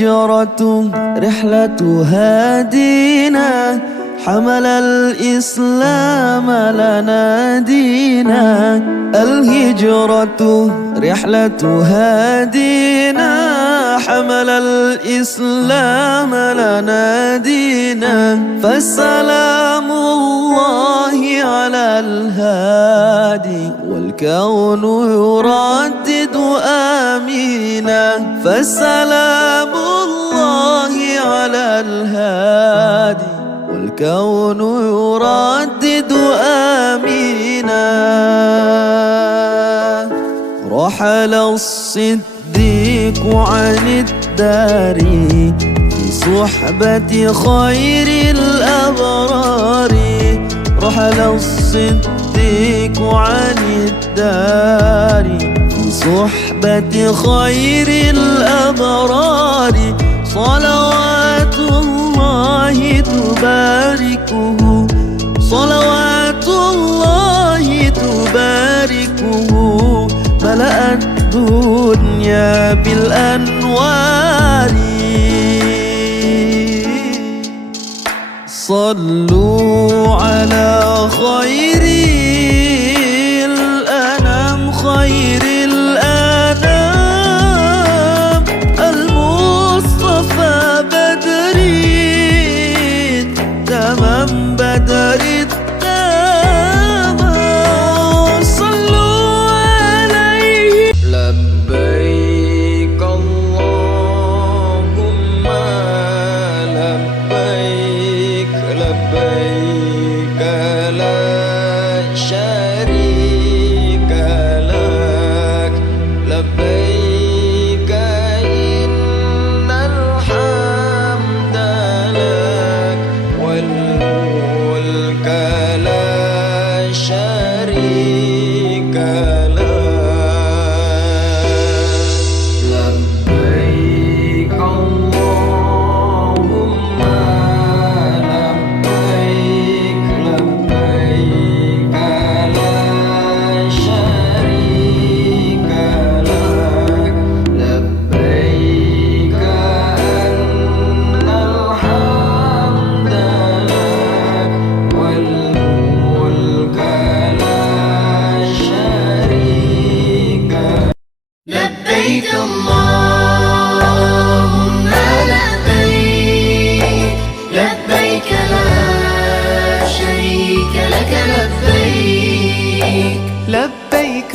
الهجرة رحلة هادينا، حمل الإسلام لنا دينا. الهجرة رحلة هادينا، حمل الإسلام لنا دينا. فالسلام الله على الهادي، والكون يردد آمينا. فالسلام الله على الهادي، والكون يردد آمينا. رحل الصديق عن الدار في صحبة خير الأبرار. رحل الصديق عن الدار في صحبة خير الأبرار. صلوات الله تباركه، صلوات الله تباركه. ملأت الدنيا بالأنوار. صلوا على خير الأنام، خير الأنام المصطفى بدري تمام، بدر التمام. صلوا عليه. لبيك اللهم لبيك، لبيك لا شريك لك. لبيك إن الحمد لك، والملك لا شريك لك. لبيك اللهم لبيك، لبيك لا شريك لك. لبيك أن الحمد لك، والملك لا شريك لك. لبيك اللهم لبيك، لبيك لا شريك لك. لبيك لبيك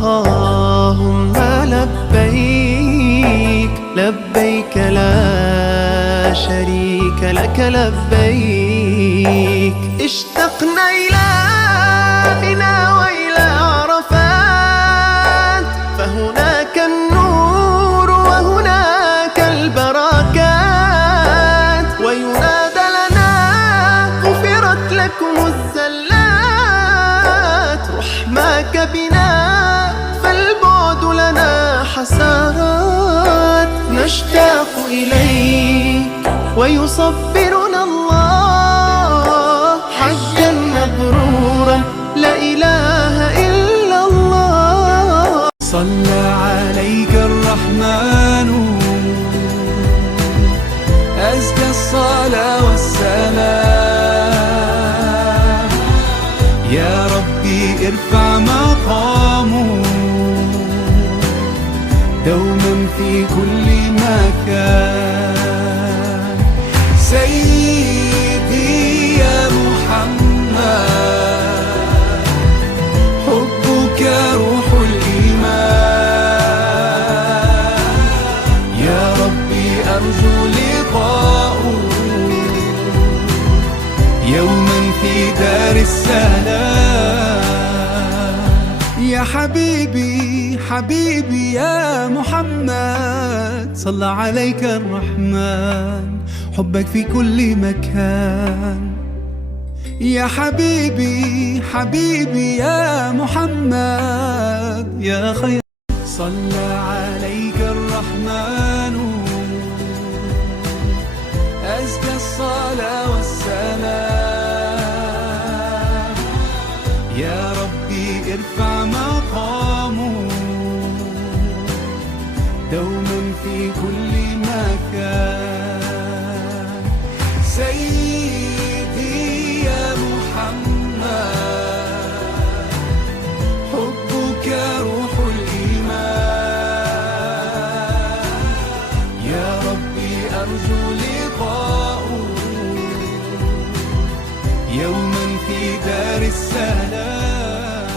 اللهم لبيك، لبيك لا شريك لك. لبيك اشتقنا إلى منى وإلى عرفات، فهناك النور وهناك البركات. وينادى لنا غفرت لكم الزلات. رحماك بنا فالبعد لنا حسرات. نشتاق إليك ويصبرنا الله حجا مبرورا، لا إله إلا الله. صلى عليك الرحمن أزكى الصلاة والسلام. يا ربي ارفع مقامه دوما في كل مكان. سيدي يا محمد، حبك روح الإيمان. يا ربي أرجو لقاءه يوما في دار السلام. يا حبيبي حبيبي يا محمد، صلى عليك الرحمن حبك في كل مكان. يا حبيبي حبيبي يا محمد يا خير. صلى عليك الرحمن أزكى الصلاة والسلام. يا ربي ارفع مقامه دوما في كل سيدي يا محمد حبك روح الإيمان يا ربي أرجو لقاءه يوما في دار السلام.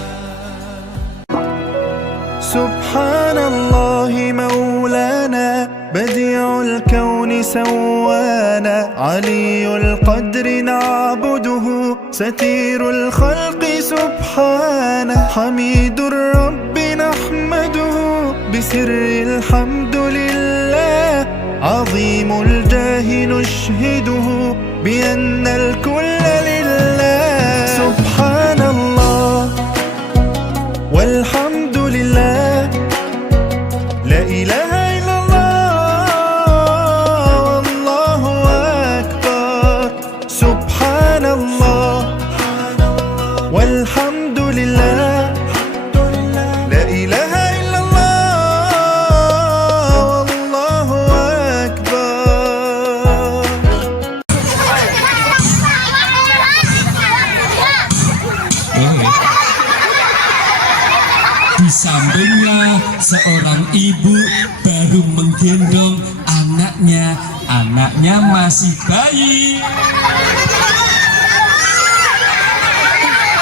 سبحان الله مولانا بديع الكون سوانا علي القدر نعبده ستير الخلق سبحانه حميد الرب نحمده بسر الحمد لله عظيم الجاه نشهده بأن الكل لله. سبحان الله والحمد لله لا إله إلا الله والله أكبر. سبحان الله والحمد لله لا إله إلا الله والله أكبر. Di sampingnya seorang ibu baru menggendong anaknya, anaknya masih bayi.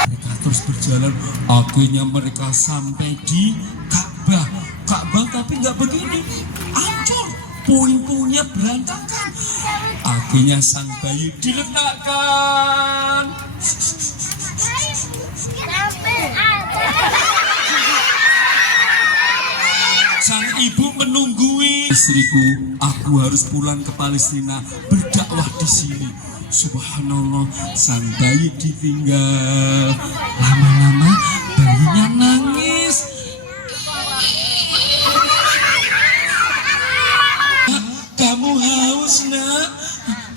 Mereka terus berjalan, akhirnya mereka sampai di Ka'bah. Ka'bah tapi nggak begini, hancur, puing-puingnya berantakan. Akhirnya sang bayi diletakkan. Sang ibu menunggui, istriku, aku harus pulang ke Palestina berdakwah di sini. Subhanallah, sang bayi ditinggal. Lama-lama bayinya nangis. Kamu haus nak?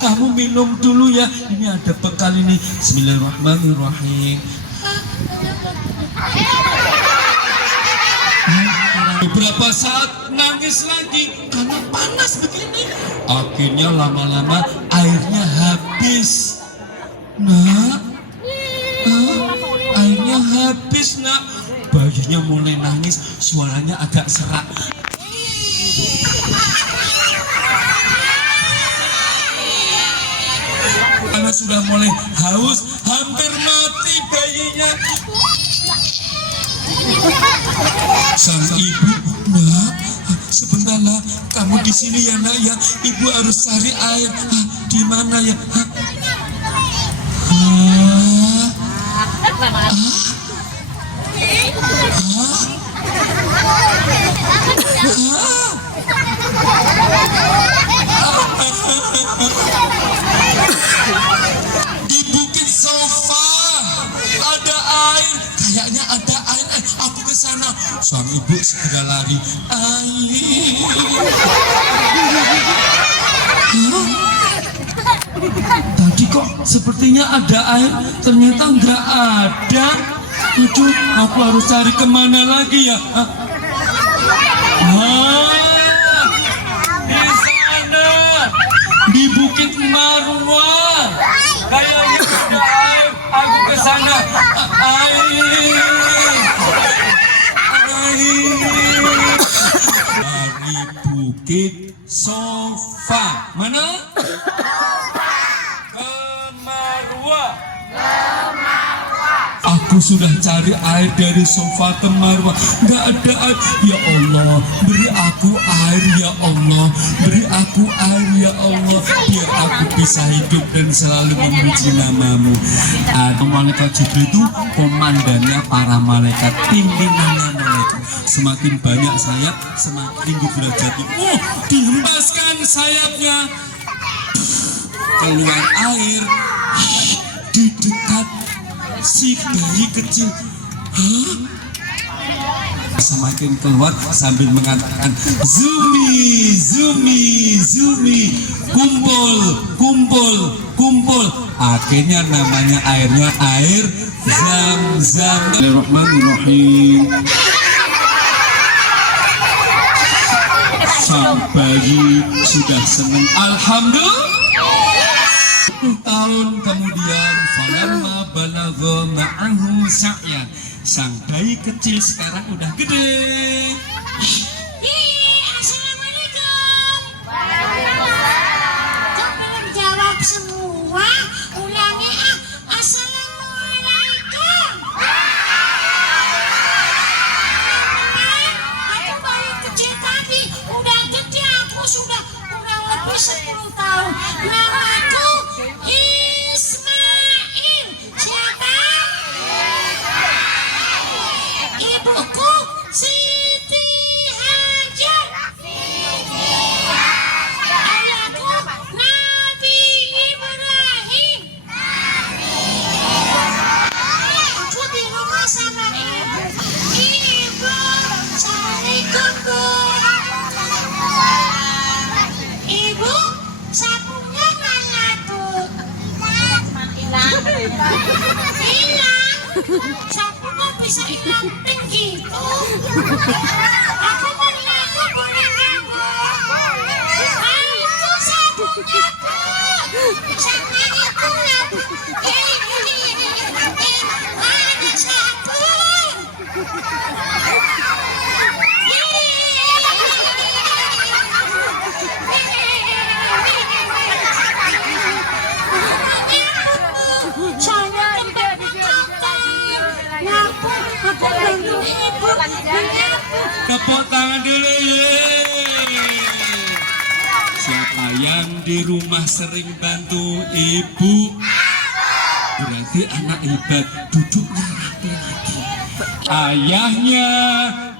Kamu minum dulu ya. Ini ada bekal ini. Bismillahirrahmanirrahim. Beberapa saat nangis lagi karena panas begini. Akhirnya lama-lama airnya habis. Nak, airnya habis nak. Bayinya mulai nangis, suaranya agak serak. Karena sudah mulai haus, hampir mati bayinya. Sang ibu, nak, sebentar nak, kamu di sini ya nak ya. Ibu harus cari air. Di mana ya? Di Bukit Sofa ada air, kayaknya ada air. Aku ke sana. Sang ibu segera lari. Air. Tadi kok sepertinya ada air, ternyata nggak ada. Aduh, aku harus cari kemana lagi ya? Di sana, di Bukit Marwah. Kayaknya ada air. Aku ke sana. Air. Dari Bukit Sofa. Mana? Ke Marwah. Aku sudah cari air dari Sofa ke Marwah, nggak ada air. Ya Allah, beri aku air ya Allah, beri aku air ya Allah, biar aku bisa hidup dan selalu memuji namamu. Malaikat Jibril itu komandannya para malaikat, pimpinannya malaikat. Semakin banyak sayap, semakin tinggi derajatnya. Dihempaskan sayapnya, keluar air di dekat si bayi kecil. Semakin keluar sambil mengatakan Zumi, Zumi, Zumi, kumpul, kumpul, kumpul. Akhirnya namanya airnya air Zam-Zam. Bismillahirrahmanirrahim. Sang bayi sudah senang. Alhamdulillah. tahun kemudian falamma balagha ma'ahu sa'yan, sang bayi kecil sekarang udah gede. Assalamualaikum. Kok belum jawab semua? Ulangi ah. Assalamualaikum. Aku bayi kecil tadi, udah gede aku sudah lebih 10 tahun. Namaku Ismail. Siapa? Ibuku Siti Hajar. Ayahku Nabi Ibrahim. Aku di rumah sama ibu. Ibu, Assalamualaikum Bu. Ibu, sapunya mana tuh? Hilang. Sapunya bisa hilang gitu. Aku melihatku boleh nggak? Itu sapunya tuh. Sama itu ya. Ada sabun. Saya tempat makan. Ngapun aku bantu ibu menyapu. Tepuk tangan dulu ye. Siapa yang di rumah sering bantu ibu? Berarti anak hebat, duduknya rapi-rapi. Ayahnya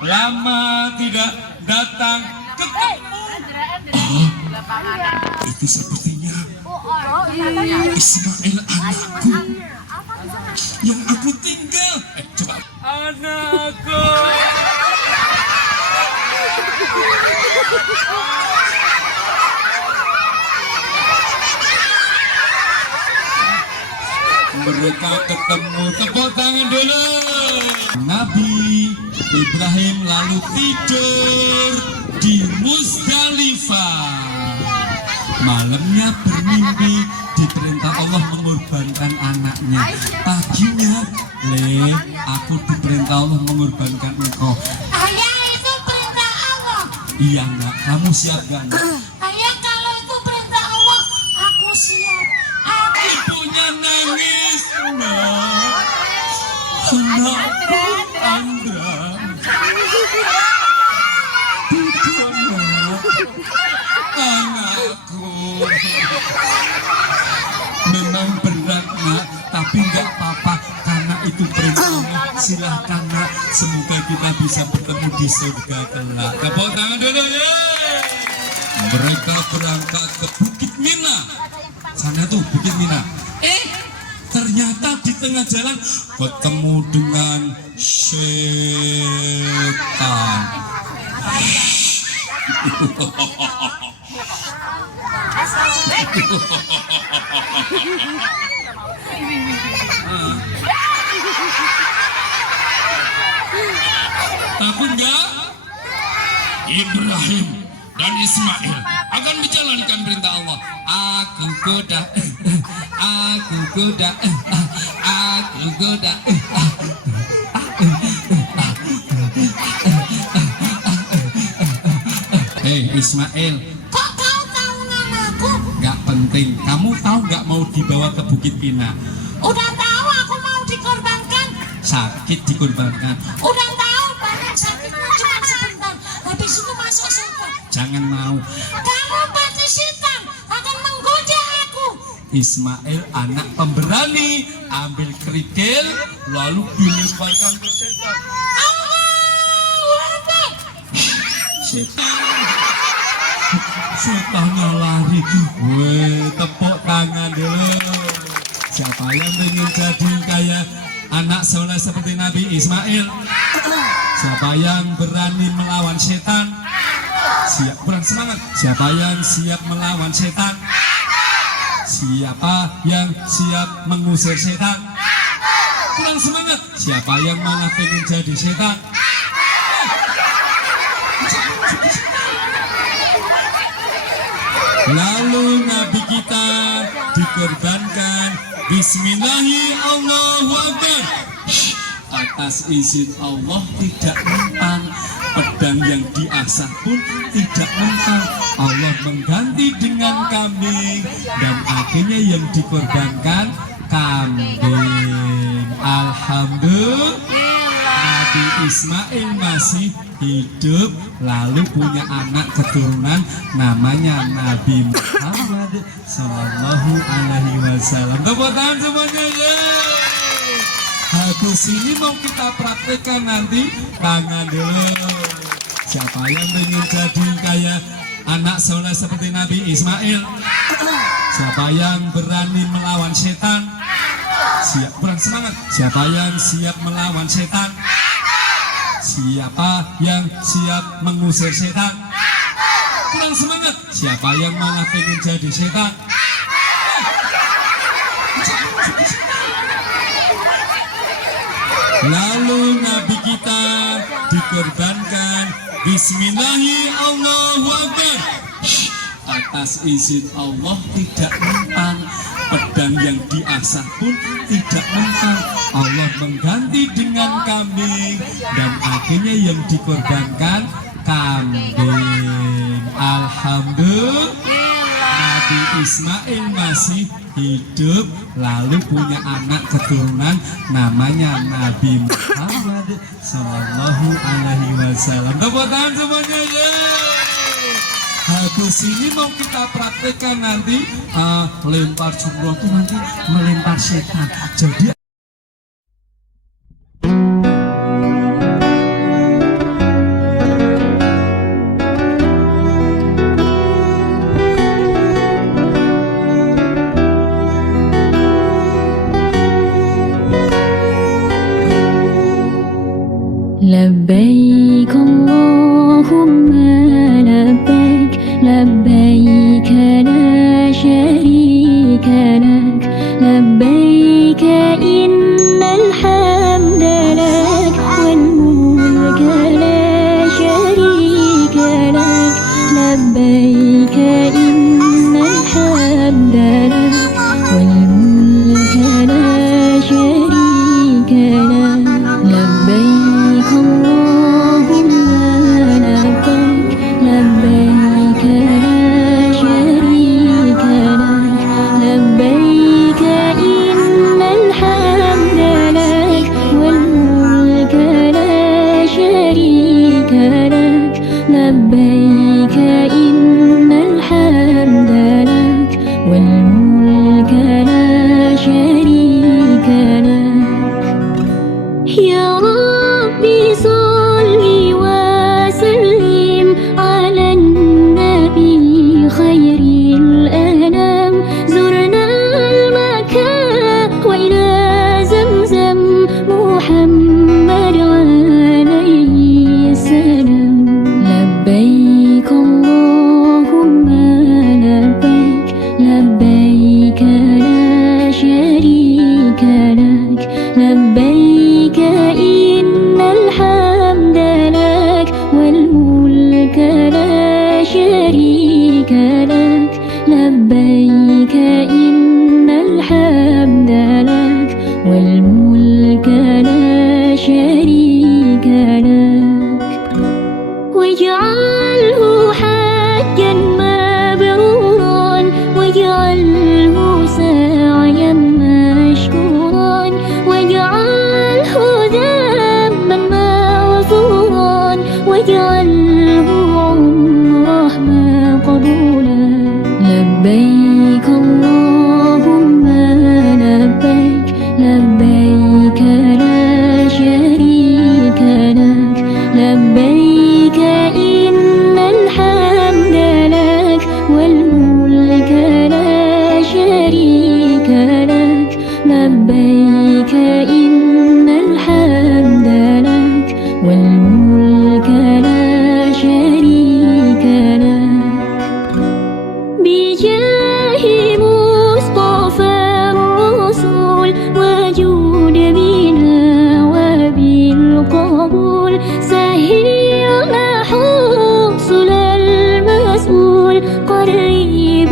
lama tidak datang ketemu. Oh, itu sepertinya Ismail anakku yang aku tinggal. Coba anakku. Mereka ketemu, tepuk tangan dulu. Nabi Ibrahim lalu tidur di Musdalifah. Malamnya bermimpi diperintah Allah mengorbankan anaknya. Paginya, aku diperintah Allah mengorbankan engkau. Ayah, itu perintah Allah. Iya enggak? Kamu siap gak? Ayah, kalau itu perintah Allah, aku siap. Ibunya nangis, nak. Anakku Andra. Tidur, nak. Anakku. Memang berat, nak, tapi enggak apa-apa karena itu perintah Allah. Silahkan, nak. Semoga kita bisa bertemu di surga kelak. Tepuk tangan dulu ya. Mereka berangkat ke Bukit Mina. Sana tuh Bukit Mina. Ternyata di tengah jalan ketemu dengan setan. Takut nggak? Ibrahim dan Ismail akan menjalankan perintah Allah. Aku goda, aku goda, aku goda. Hei Ismail, Kok kau tahu namaku? gak penting. Kamu tahu gak mau dibawa ke Bukit Mina? Udah tahu aku mau dikorbankan. Sakit dikorbankan. Udah tahu badan sakitmu cuma sebentar. Habis itu masuk surga. Jangan mau. Kamu pasti setan akan menggoda aku. Ismail anak pemberani, ambil kerikil lalu dilemparkan ke setan. Allahu Akbar. Setannya lari. Weh, tepuk tangan dulu. Siapa yang ingin jadi kayak anak soleh seperti Nabi Ismail? Siapa yang berani melawan setan? Siap, kurang semangat. Siapa yang siap melawan setan? Siapa yang siap mengusir setan? Kurang semangat. Siapa yang malah pengen jadi setan? Lalu Nabi kita dikorbankan. Bismillahirrahmanirrahim, Allahu Akbar. Atas izin Allah tidak mentang, pedang yang diasah pun tidak mentang. Allah mengganti dengan kambing, dan akhirnya yang dikorbankan kambing. Alhamdulillah, Nabi Ismail masih hidup, lalu punya anak keturunan namanya Nabi Muhammad Sallallahu Alaihi Wasallam. Tepuk tangan semuanya ya. Habis ini mau kita praktekkan nanti. Tangan dulu. Siapa yang ingin jadi kayak anak soleh seperti Nabi Ismail? Siapa yang berani melawan setan? Siap, kurang semangat. Siapa yang siap melawan setan? Siapa yang siap mengusir setan? Kurang semangat. Siapa yang malah pengen jadi setan? Lalu Nabi kita dikorbankan. Bismillahirrahmanirrahim. Atas izin Allah tidak mentang, pedang yang diasah pun tidak mentang. Allah mengganti dengan kambing, dan akhirnya yang dikorbankan kambing. Alhamdulillah, Nabi Ismail masih hidup, lalu punya anak keturunan namanya Nabi Muhammad Sallallahu Alaihi Wasallam. Tepuk tangan semuanya ya. Habis ini mau kita praktekkan nanti. Lempar jumroh itu nanti melempar setan. Jadi لبيك اللهم لبيك لبيك لا شريك لك لبيك إن الحمد لك والملك لا شريك لك لبيك إن الحمد لك والملك لا شريك لك لبيك اللهم لبيك لبيك لا شريك لك لبيك إن الحمد لك والملك لا شريك لك لبيك إن الحمد لك والملك لا شريك لك يا ربي صل وسلم على النبي خير الأنام زرنا المكان وإلى زمزم محمد عليه السلام لبيك اللهم لبيك لبيك لا شريك لك لبيك إن الحمد لك والملك لا شريك لك لبيك إن الحمد لك والملك لا شريك لك واجعله حجا مبرورا واجعله سعيا مشكورا واجعله ذنبا مغفورا واجعله عمره مقبولا لبيك اللهم لبيك لبيك لا شريك لك لبيك إن الحمد لك والملك لا شريك لك لبيك إن الحمد لك والملك لا شريك لك بجاه مصطفى الرسول وجود بنا وبالقبول سهلنا حصل المسؤول قرب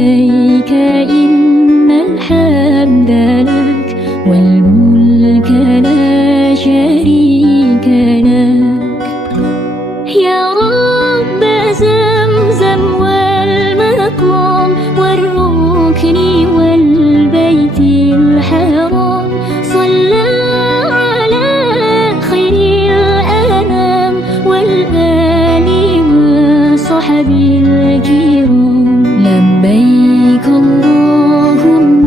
لبيك إن الحمد لك والملك لا شريك لك يا رب زمزم والمقام والركن والبيت الحرام صلى على خير الأنام والآل وصحب الكرام لبيك اللهم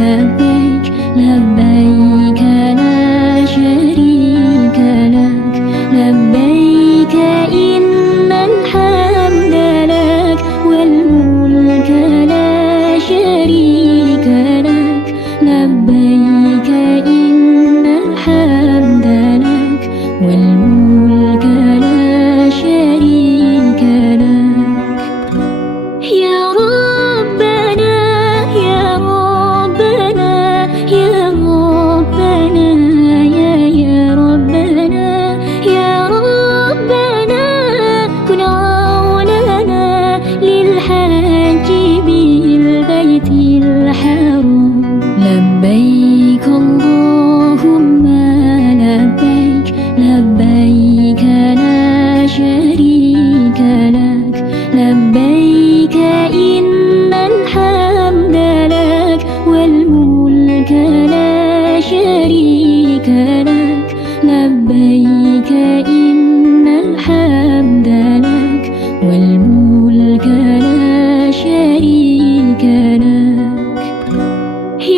لبيك لبيك لا شريك لك لبيك إن الحمد لك والملك لا شريك لك لبيك إن الحمد لك والملك لا شريك لك يا ربنا يا ربنا يا ربنا يا ربنا يا ربنا كن عوننا للحج بالبيت الحرام لبيك اللهم لبيك لبيك لا شريك لك لبيك إن الحمد لك والملك لا شريك لك لبيك إن الحمد لك والملك لا شريك لك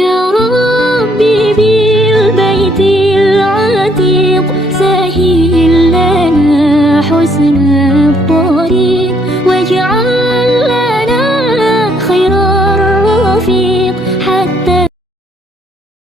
يا ربي بالبيت العتيق سهل لنا حسنا